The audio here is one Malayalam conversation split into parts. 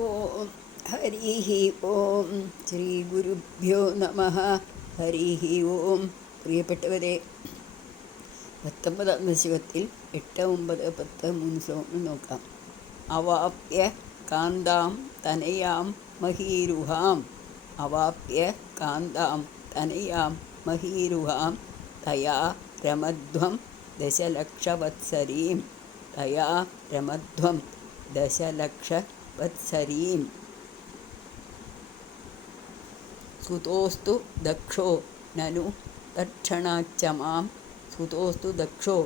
ഓം ഹരി ഓം ശ്രീ ഗുരുഭ്യോ നമ. ഹരി ഓം. പ്രിയപ്പെട്ടവരെ, 19-ാം ദശകത്തിൽ 8, 9, 10, 3 ശ്ലോകങ്ങൾ നോക്കാം. അവാപ്യ കാന്താം തനയാം മഹീരുഹാം. അവാപ്യ കാന്താം തനയാം മഹീരുഹാം തയാ രമധ്വം ദശലക്ഷവത്സരീം. തയാ രമധ്വം ദശലക്ഷവത്സരീം. സുതോസ്തു ദക്ഷോ നനു തക്ഷണാച്ച മാം. സുതോസ്തു ദക്ഷോ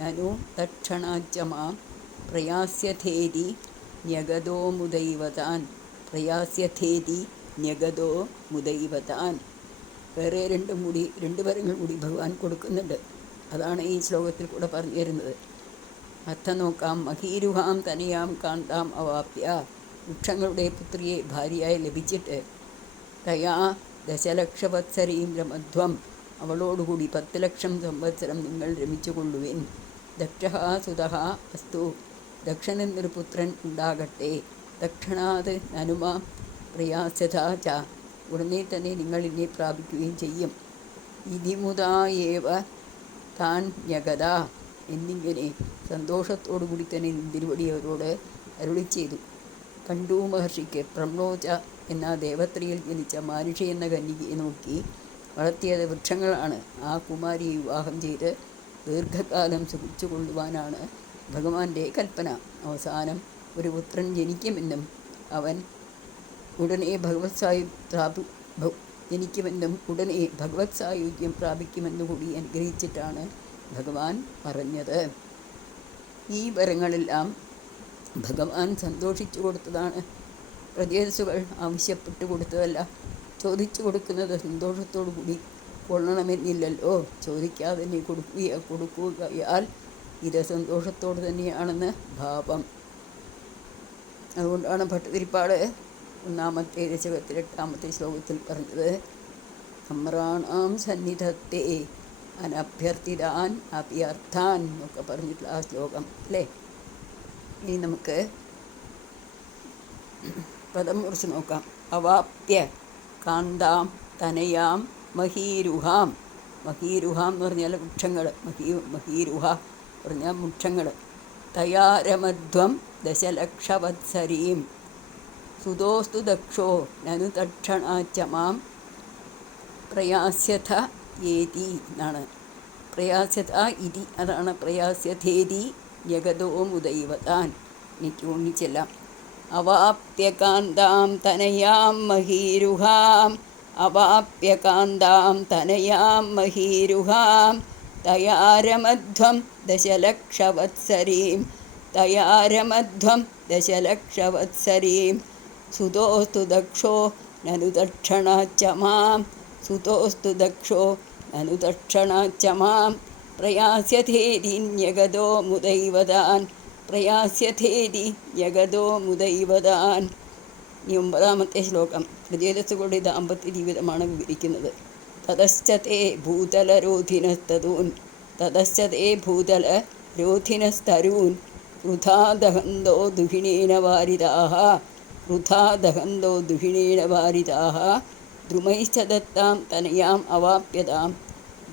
നനു തക്ഷണാച്ച മാം. പ്രയാസ്യഥേതി ന്യഗതോ മുദൈവതാൻ. പ്രയാസ്യഥേതി ന്യഗതോ മുദൈവതാൻ. വേറെ രണ്ട് വരങ്ങൾ കൂടി ഭഗവാൻ കൊടുക്കുന്നുണ്ട്. അതാണ് ഈ ശ്ലോകത്തിൽ കൂടെ പറഞ്ഞു തരുന്നത്. അർത്ഥം നോക്കാം. മഹീരുഹാം തനയാം കാന്താം അവാപ്യ. വൃക്ഷങ്ങളുടെ പുത്രിയെ ഭാര്യയായി ലഭിച്ചിട്ട് തയാ ദശലക്ഷവത്സരീം രമധ്വം. അവളോടുകൂടി 10 ലക്ഷം സംവത്സരം നിങ്ങൾ രമിച്ചു കൊള്ളുവിൻ. ദക്ഷ സുതഃ അസ്തു. ദക്ഷനെന്നൊരു പുത്രൻ ഉണ്ടാകട്ടെ. ദക്ഷണാത് നനുമാം പ്രയാസ്യഥാ ച. ഉടനെ തന്നെ നിങ്ങൾ എന്നെ പ്രാപിക്കുകയും ചെയ്യും. ഇതിമുതായേവ താൻ ന്യഗത. എന്നിങ്ങനെ സന്തോഷത്തോടുകൂടി തന്നെ തിരുവടി അവരോട് അരുളി ചെയ്തു. കണ്ടു മഹർഷിക്ക് പ്രമ്ലോച എന്ന ദേവത്രിയിൽ ജനിച്ച മാനുഷി എന്ന കന്യകയെ നോക്കി വളർത്തിയത് വൃക്ഷങ്ങളാണ്. ആ കുമാരിയെ വിവാഹം ചെയ്ത് ദീർഘകാലം സുഖിച്ചു കൊള്ളുവാനാണ് ഭഗവാന്റെ കൽപ്പന. അവസാനം ഒരു പുത്രൻ ജനിക്കുമെന്നും അവൻ ഉടനെ ഭഗവത് സായുജ്യം പ്രാപിക്കുമെന്നുകൂടി അനുഗ്രഹിച്ചിട്ടാണ് ഭഗവാൻ പറഞ്ഞത്. ഈ വരങ്ങളെല്ലാം ഭഗവാൻ സന്തോഷിച്ചു കൊടുത്തതാണ്. പ്രജേതസ്സുകൾ ആവശ്യപ്പെട്ടു കൊടുത്തതല്ല. ചോദിച്ചു കൊടുക്കുന്നത് സന്തോഷത്തോടു കൂടി കൊള്ളണമെന്നില്ലല്ലോ. ചോദിക്കാതെ തന്നെ കൊടുക്കുകയാൽ ഇത് സന്തോഷത്തോடு തന്നെയാണെന്ന് ഭാവം. അതുകൊണ്ടാണ് ഭട്ടതിരിപ്പാട് 1-ാമത്തെ ദശകത്തിൽ 8-ാമത്തെ ശ്ലോകത്തിൽ പറഞ്ഞത് അമ്രാണാം സന്നിധത്തെ അനഭ്യർത്ഥിതാൻ അഭ്യർത്ഥാൻ എന്നൊക്കെ പറഞ്ഞിട്ടുള്ള ആ ശ്ലോകം അല്ലേ. ഇനി നമുക്ക് പദം കുറിച്ച് നോക്കാം. അവാപ്യ കാന്താം തനയാം മഹീരുഹാം. മഹീരുഹാം എന്ന് പറഞ്ഞാൽ വൃക്ഷങ്ങൾ. മഹീരുഹ പറഞ്ഞാൽ വൃക്ഷങ്ങൾ. തയാരമധ്വം ദശലക്ഷവത്സരീം. സുതോസ്തു ദക്ഷോ നനു തക്ഷണാച്ച മാം പ്രയാസ്യഥ ഏതി എന്നാണ്. പ്രയാസ്യത ഇതി, അതാണ് പ്രയാസ്യഥേതി ന്യഗതോ മുദൈവതാൻ. എനിക്ക് ഊന്നിച്ചെല്ലാം. അവാപ്യകാന്താം തനയാം മഹീരുഹാം. അവാപ്യകാന്താം തനയാം മഹീരുഹാം തയാരമധ്വം ദശലക്ഷവത്സരീം. തയാരമധ്വം ദശലക്ഷവത്സരീം. സുതോസ്തു ദക്ഷോ നനു തക്ഷണാച്ച മാം. സുതോസ്തു ദക്ഷോ നനു തക്ഷണാച്ച മാം പ്രയാസ്യഥേതി ന്യഗതോ മുദൈവതാൻ. പ്രയാസ്യഥേതി ന്യഗതോ മുദൈവതാൻ. ഈ 9-ാമത്തെ ശ്ലോകം പ്രജേതസ്സുകളുടെ ദാമ്പത്യ ജീവിതമാണ് വിവരിക്കുന്നത്. തതശ്ചതേ ഭൂതലരോധിനസ്തരൂൻ. തതശ്ചതേ ഭൂതലരോധിനസ്തരൂൻ വൃഥാ ദഹന്തോ ദുഹിണേന വാരിതാഃ. വൃഥാ ദഹന്തോ ദുഹിണേന വാരിതാഃ. ദ്രുമൈശ്ച ദത്താം തനയാം അവാപ്യതാം.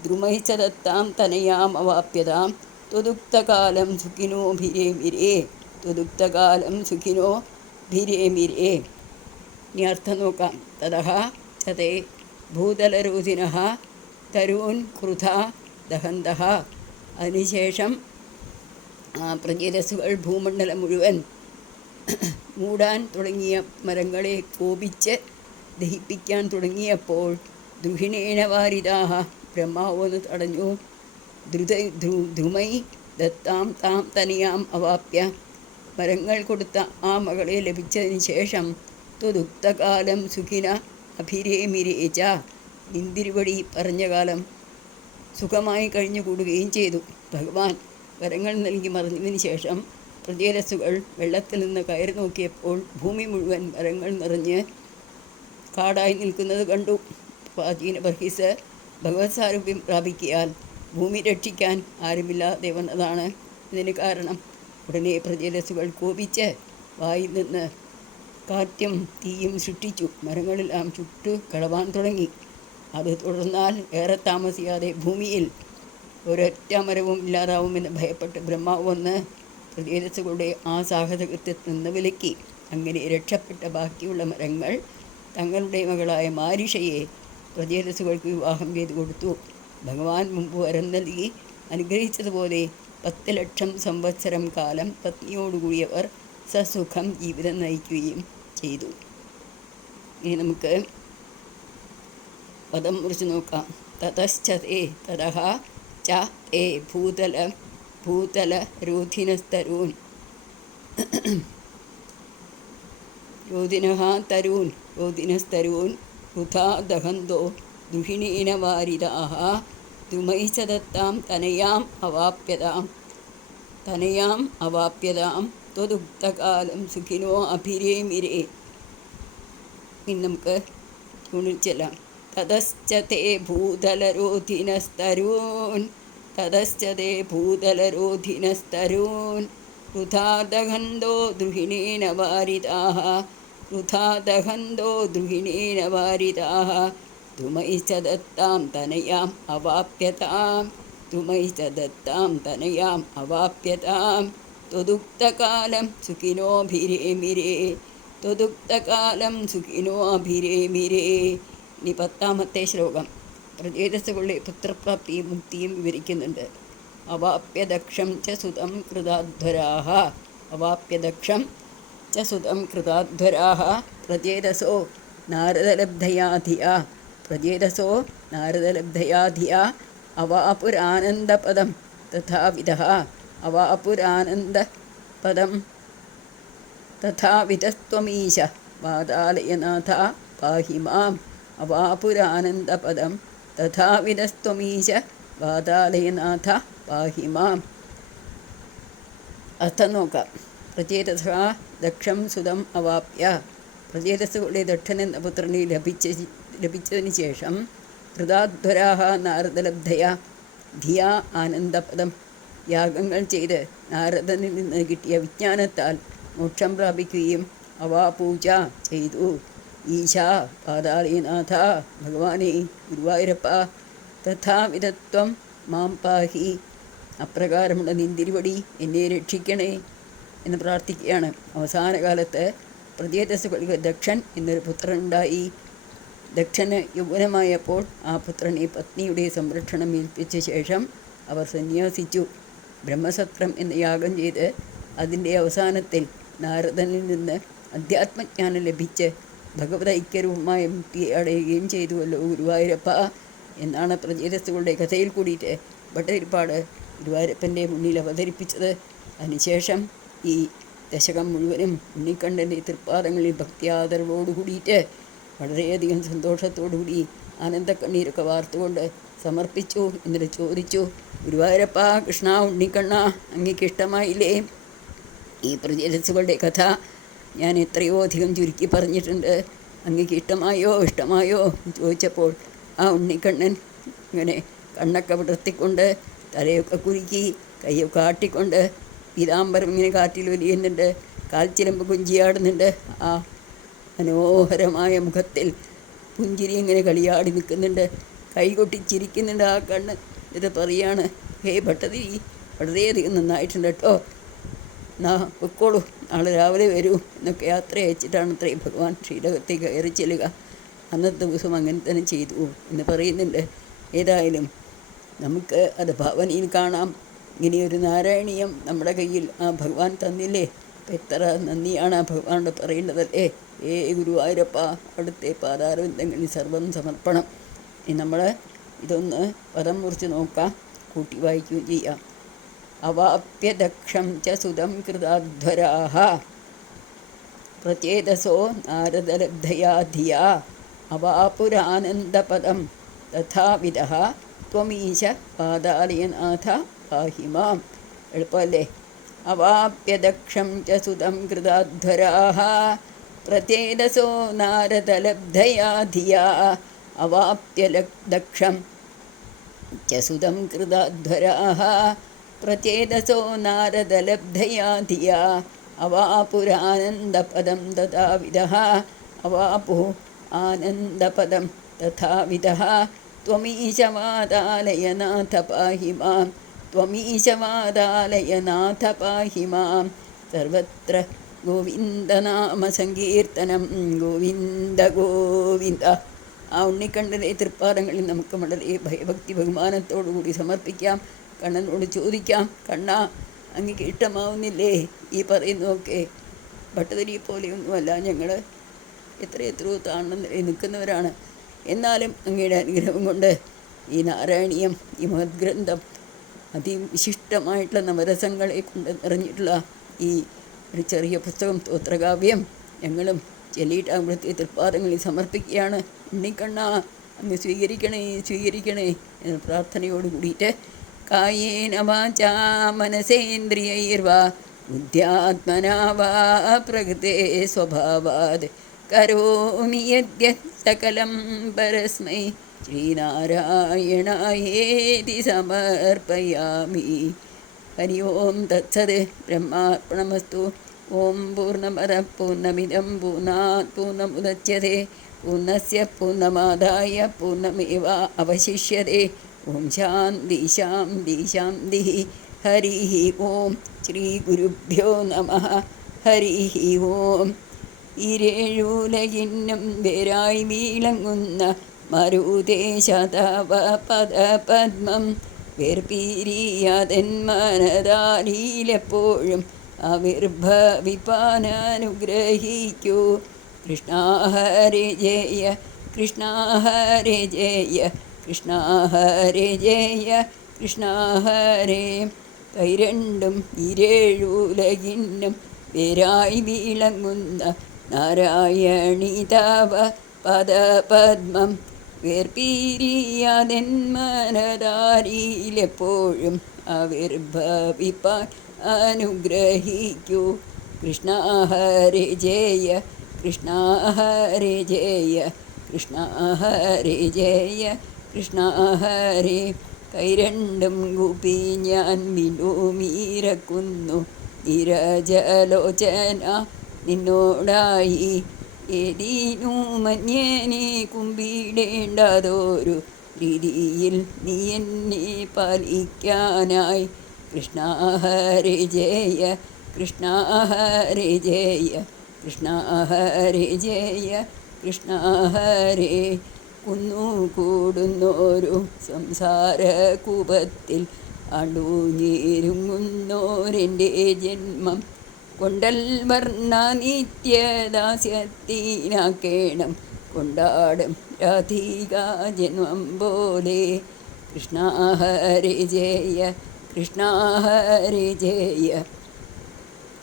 ദ്രുമൈശ്ച ദത്താം തനയാം അവാപ്യതാം. ത്വദുക്തകാലം സുഖിനോ ഭിരേമിരേ. ത്വദുക്തകാലം സുഖിനോ ഭിരേമിരേ. ഇനി അർത്ഥം നോക്കാം. തതഃ ചതേ ഭൂതലരോധിനഃ തരൂൻ ക്രുധാ ദഹന്തഃ. അതിനുശേഷം പ്രജേതസ്സുകൾ ഭൂമണ്ഡലം മുഴുവൻ മൂടാൻ തുടങ്ങിയ മരങ്ങളെ കോപിച്ച് ദഹിപ്പിക്കാൻ തുടങ്ങിയപ്പോൾ ദ്രുഹിണേന വാരിതാഃ. ബ്രഹ്മാവ് ഒന്ന് തടഞ്ഞു. ദ്രുമൈ ദത്താം താം തനയാം അവാപ്യ. മരങ്ങൾ കൊടുത്ത ആ മകളെ ലഭിച്ചതിന് ശേഷം ത്വദുക്തകാലം സുഖിന അഭിരേമിരേച. നിന്തിരുവടി പറഞ്ഞ കാലം സുഖമായി കഴിഞ്ഞുകൂടുകയും ചെയ്തു. ഭഗവാൻ വരങ്ങൾ നൽകി മറിഞ്ഞതിന് ശേഷം പ്രജേതസ്സുകൾ വെള്ളത്തിൽ നിന്ന് കയറി നോക്കിയപ്പോൾ ഭൂമി മുഴുവൻ മരങ്ങൾ നിറഞ്ഞ് കാടായി നിൽക്കുന്നത് കണ്ടു. പ്രാചീന ബർഹിസ് ഭഗവത് സാരൂപ്യം പ്രാപിക്കിയാൽ ഭൂമി രക്ഷിക്കാൻ ആരുമില്ലാതെ വന്നതാണ് ഇതിന് കാരണം. ഉടനെ പ്രജേതസ്സുകൾ കോപിച്ച് വായിൽ നിന്ന് കാറ്റും തീയും സൃഷ്ടിച്ചു. മരങ്ങളെല്ലാം ചുട്ടു കളവാൻ തുടങ്ങി. അത് തുടർന്നാൽ ഏറെ താമസിയാതെ ഭൂമിയിൽ ഒരൊറ്റ മരവും ഇല്ലാതാവുമെന്ന് ഭയപ്പെട്ട് ബ്രഹ്മാവ് വന്ന് പ്രതീരസുകളുടെ ആ സാഹസകൃത്യത്തിൽ നിന്ന് വിലക്കി. അങ്ങനെ രക്ഷപ്പെട്ട ബാക്കിയുള്ള മരങ്ങൾ തങ്ങളുടെ മകളായ മാരിഷയെ പ്രതീരസുകൾക്ക് വിവാഹം ചെയ്തു കൊടുത്തു. ഭഗവാൻ മുമ്പ് വരം നൽകി അനുഗ്രഹിച്ചതുപോലെ 10 ലക്ഷം സംവത്സരം കാലം പത്നിയോടുകൂടിയവർ സസുഖം ജീവിതം നയിക്കുകയും ചെയ്തു. ഇനി നമുക്ക് പദം മുറിച്ച് നോക്കാം. തതശ്ചതേ തതഃ ച തേ ഭൂതലരോധിനസ്തരൂൻ രോധിനസ്തരൂൻ വൃഥാ ദഹന്തോ ദുഹിണീന വാരിതാഃ ദ്രുമൈശ്ച ദത്താം തനയാം അവാപ്യതാം ത്വദുക്തകാലം സുഖിനോ അഭിരേമിരേ. ഇനി നമുക്ക് ഗുണിച്ചെല്ലാം. തതശ്ച തേ ഭൂതലരോധിനസ്തരൂൻ വൃഥാ ദഹന്തോ ദ്രുഹിണേന വാരിതാഃ ദ്രുമൈശ്ച ദത്താം തനയാം അവാപ്യതാം ത്വദുക്തകാലം സുഖിനോ അഭിരേമിരേ. ഇനി 10ാമത്തെ ശ്ലോകം പ്രജേതസ്സുകളുടെ പുത്രപ്രാപ്തിയും മുക്തിയും വിവരിക്കുന്നുണ്ട്. അവാപ്യദക്ഷം ച സുതം കൃതാധ്വരാः പ്രജേതസോ നാരദലബ്ധയാ ധിയാ അവാപുരാനന്ദപദം തഥാവിധസ്ത്വമീശ വാതാലയനാഥ പാഹി മാം. അവാപുരാനന്ദപദം തഥാവിധസ്ത്വമീശ വാതാലയനാഥ പാഹി മാം. അർത്ഥം നോക്കാം. പ്രചേതസ ദക്ഷം സുതം അവാപ്യ. പ്രചേതസ്സുകളുടെ ദക്ഷൻ എന്ന പുത്രനെ ലഭിച്ചതിന് ശേഷം കൃതാധ്വരാഹ നാരദലബ്ധയ ധിയാ ആനന്ദപദം യാഗങ്ങൾ ചെയ്ത് നാരദനിൽ നിന്ന് കിട്ടിയ വിജ്ഞാനത്താൽ മോക്ഷം പ്രാപിക്കുകയും അവാപൂജ ചെയ്തു. ഈശാ പാതാളീനാഥ ഭഗവാനെ ഗുരുവായൂരപ്പ തഥാവിധത്വം മാം പാഹി. അപ്രകാരമുള്ള നിന്തിരിവടി എന്നെ രക്ഷിക്കണേ എന്ന് പ്രാർത്ഥിക്കുകയാണ്. അവസാന കാലത്ത് പ്രജേതസ്സുകൾക്ക് ദക്ഷൻ എന്നൊരു പുത്രനുണ്ടായി. ദക്ഷന് യൗവനമായപ്പോൾ ആ പുത്രനെ പത്നിയുടെ സംരക്ഷണം ഏൽപ്പിച്ച ശേഷം അവർ സന്യാസിച്ചു. ബ്രഹ്മസത്രം എന്ന യാഗം ചെയ്ത് അതിൻ്റെ അവസാനത്തിൽ നാരദനിൽ നിന്ന് അധ്യാത്മജ്ഞാനം ലഭിച്ച് ഭഗവത് ഐക്യരൂപമായ മുക്തിയെ അടയുകയും ചെയ്തുവല്ലോ ഗുരുവായൂരപ്പ എന്നാണ് പ്രജേതസ്സുകളുടെ കഥയിൽ കൂടിയിട്ട് ഭട്ടതിരിപ്പാട് ഗുരുവായൂരപ്പൻ്റെ മുന്നിൽ അവതരിപ്പിച്ചത്. അതിനുശേഷം ഈ ദശകം മുഴുവനും ഉണ്ണിക്കണ്ണൻ്റെ തൃപ്പാദങ്ങളിൽ ഭക്തിയാദരവോടു കൂടിയിട്ട് വളരെയധികം സന്തോഷത്തോടുകൂടി ആനന്ദക്കണ്ണീരൊക്കെ വാർത്തുകൊണ്ട് സമർപ്പിച്ചു. എന്നിട്ട് ചോദിച്ചു, ഗുരുവായൂരപ്പ കൃഷ്ണ ഉണ്ണിക്കണ്ണ അങ്ങേക്ക് ഇഷ്ടമായില്ലേ? ഈ പ്രജേതസ്സുകളുടെ കഥ ഞാൻ എത്രയോ അധികം ചുരുക്കി പറഞ്ഞിട്ടുണ്ട്. അങ്ങേക്ക് ഇഷ്ടമായോ ചോദിച്ചപ്പോൾ ആ ഉണ്ണിക്കണ്ണൻ ഇങ്ങനെ കണ്ണൊക്കെ വിടർത്തിക്കൊണ്ട് തലയൊക്കെ കുലുക്കി കൈയൊക്കെ ആട്ടിക്കൊണ്ട് പീതാംബരം ഇങ്ങനെ കാറ്റിൽ വലിയുന്നുണ്ട്, കാൽച്ചിലമ്പ് കുഞ്ചിയാടുന്നുണ്ട്. ആ മനോഹരമായ മുഖത്തിൽ പുഞ്ചിരി ഇങ്ങനെ കളിയാടി നിൽക്കുന്നുണ്ട്, കൈകൊട്ടിച്ചിരിക്കുന്നുണ്ട് ആ കണ്ണ്. ഇത് പറയാണ്, ഹേ ഭട്ടതിരി വളരെയധികം നന്നായിട്ടുണ്ട് കേട്ടോ, എന്നാ പൊക്കോളൂ, നാളെ രാവിലെ വരൂ എന്നൊക്കെ യാത്ര അയച്ചിട്ടാണ് അത്രയും ഭഗവാൻ ശ്രീലകത്തേക്ക് കയറി ചെല്ലുക. അന്നത്തെ ദിവസം അങ്ങനെ തന്നെ ചെയ്തു എന്ന് പറയുന്നുണ്ട്. ഏതായാലും നമുക്ക് അത് ഭാവനയിൽ കാണാം. ഇങ്ങനെയൊരു നാരായണീയം നമ്മുടെ കയ്യിൽ ആ ഭഗവാൻ തന്നില്ലേ, അപ്പം എത്ര നന്ദിയാണ് ആ ഭഗവാനോട് പറയേണ്ടതല്ലേ. ഗുരുവായൂരപ്പ അവിടുത്തെ പാതാരബന്ധങ്ങളിൽ സർവം സമർപ്പണം. ഇനി നമ്മൾ ഇതൊന്ന് പദം മുറിച്ച് നോക്കാം, കൂട്ടി വായിക്കുകയും ചെയ്യാം. അവാപ്യദക്ഷം ച സുതം കൃതാധ്വരാഃ പ്രചേതസോ നാരദലബ്ധയാ ധിയാ അവാപുരാനന്ദപദം തഥാവിധഃ ത്വമീശ പാതാലയനാഥ പാഹി മാം. എളുപ്പമല്ലേ? അവാപ്യദക്ഷം ച സുതം കൃതാധ്വരാഃ പ്രചേതസോ നാരദലബ്ധയാ ധിയാ അവാപ്യദക്ഷം ച സുതം കൃതാധ്വരാഃ പ്രചേതസോ നാരദലബ്ധയാ ധിയാ അവാപുരാനന്ദപദം തഥാവിധഃ അവാപു ആനന്ദപദം തഥാവിധഃ ത്വമീശവാദാലയ നാഥ പാഹി മാം ത്വമീശവാദാലയ നാഥ പാഹി മാം സർവത്ര ഗോവിന്ദനാമസങ്കീർത്തനം ഗോവിന്ദ ഗോവിന്ദ. ആ ഉണ്ണിക്കണ്ണനെ തൃപ്പാദങ്ങളിൽ നമുക്ക് വളരെ ഭയഭക്തി ബഹുമാനത്തോടുകൂടി സമർപ്പിക്കാം. കണ്ണനോട് ചോദിക്കാം, കണ്ണാ അങ്ങക്ക് ഇഷ്ടമാവുന്നില്ലേ ഈ പറയുന്നതൊക്കെ? ഭട്ടതിരിയെ പോലെയൊന്നുമല്ല ഞങ്ങൾ, എത്രയോ താഴ്ന്ന നിലയിൽ നിൽക്കുന്നവരാണ്. എന്നാലും അങ്ങയുടെ അനുഗ്രഹം കൊണ്ട് ഈ നാരായണീയം, ഈ മഹദ്ഗ്രന്ഥം, അതിവിശിഷ്ടമായിട്ടുള്ള നവരസങ്ങളെ കൊണ്ട് നിറഞ്ഞിട്ടുള്ള ഈ ഒരു ചെറിയ പുസ്തകം സ്തോത്രകാവ്യം ഞങ്ങളും ചൊല്ലിയിട്ട് അവിടുത്തെ തൃപ്പാദങ്ങളിൽ സമർപ്പിക്കുകയാണ്. ഉണ്ണിക്കണ്ണ അങ്ങ് സ്വീകരിക്കണേ സ്വീകരിക്കണേ എന്ന പ്രാർത്ഥനയോട് കൂടിയിട്ട് കായേന വാചാ മനസേന്ദ്രിയൈർവാ ബുദ്ധ്യാത്മനാ വാ പ്രകൃതേ സ്വഭാവാത് കരോമി യദ്യത് സകലം പരസ്മൈ ശ്രീനാരായണായേതി സമർപ്പയാമി. ഹരി ഓം തത്സത്. ബ്രഹ്മാർപ്പണമസ്തു. ഓം പൂർണ്ണമദഃ പൂർണ്ണമിദം പൂർണ്ണാത് പൂർണ്ണമുദച്യത്തെ പൂർണ്ണസ്യ പൂർണ്ണമാദായ പൂർണ്ണമേവ അവശിഷ്യത്തെ. ഓം ശാന്തി ശാന്തി ശാന്തി. ഹരി ഓം. ശ്രീ ഗുരുഭ്യോ നമഃ. ഹരി ഓം. ഇരേഴുലകിന്നും വേരായി വീളങ്ങുന്ന മരുദേശതവ പദപദ്മം വേർപിരിയാതെന്മനതാരിയിലെപ്പോഴും ആവിർഭവിപ്പാനുഗ്രഹിക്കൂ. കൃഷ്ണ ഹരേ ജയ കൃഷ്ണ ഹരേ ജയ കൃഷ്ണ ഹരേ ജയ കൃഷ്ണ ഹരേ. കൈരണ്ടും ഇരേഴുലകിന്നും വേരായി വീളങ്ങുന്ന നാരായണീതവ പദപദ്മം വേർപിരിയാതെന്മനതാരിയിലെപ്പോഴും ആവിർഭവിപ്പാൻ അനുഗ്രഹിക്കൂ. കൃഷ്ണ ഹരേ ജയ കൃഷ്ണ ഹരേ ജയ കൃഷ്ണ ഹരേ ജയ കൃഷ്ണ ഹരേ. കൈരണ്ടും കൂപ്പി ഞാൻ മിനുമീരക്കുന്നു നിരജലോചന നിന്നോടായി. ഏതീനു മന്യനെ കുമ്പിടേണ്ടതൊരു രീതിയിൽ നീ എന്നെ പാലിക്കാനായി. കൃഷ്ണ ഹരേ ജയ കൃഷ്ണ ഹരേ ജയ കൃഷ്ണ ഹരേ ജയ കൃഷ്ണ ഹരേ. കുന്നുകൂടുന്നോരു സംസാരകൂപത്തിൽ അണുഞ്ഞിരുങ്ങുന്നോരെൻ്റെ ജന്മം കൊണ്ടൽ വർണ്ണ നിത്യദാസ്യത്തിനാക്കേണം കൊണ്ടാടും രാധികാ ജന്മം പോലെ. കൃഷ്ണ ഹരേ ജയ കൃഷ്ണ ഹരേ ജയ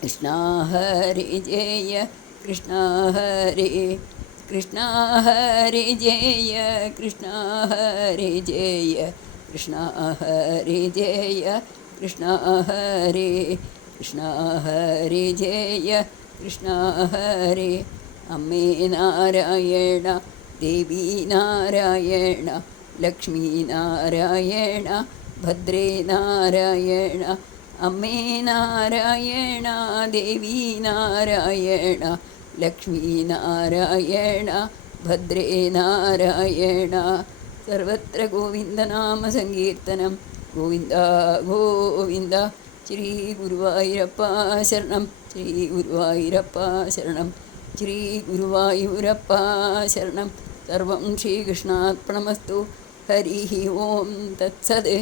കൃഷ്ണ ഹരേ ജയ കൃഷ്ണ ഹരേ. കൃഷ്ണ ഹരേ ജയ കൃഷ്ണ ഹരേ ജയ കൃഷ്ണ ഹരേ ജയ കൃഷ്ണ ഹരേ. കൃഷ്ണ ഹരേ ജയ കൃഷ്ണ ഹരേ. അമ്മേ നാരായണ ദേവി നാരായണ ലക്ഷ്മി നാരായണ ഭദ്രേ നാരായണ. അമ്മേ നാരായണ ദേവി നാരായണ ലക്ഷ്മി നാരായണ ഭദ്രേ നാരായണ. സർവത്ര ഗോവിന്ദനാമസങ്കീർത്തനം ഗോവിന്ദ ഗോവിന്ദ. ശ്രീ ഗുരുവായൂരപ്പ ശരണം ശ്രീ ഗുരുവായൂരപ്പ ശരണം ശ്രീ ഗുരുവായൂരപ്പ ശരണം. സർവം ശ്രീകൃഷ്ണാർപ്പണമസ്തു. ഹരി ഓം തത്സത്.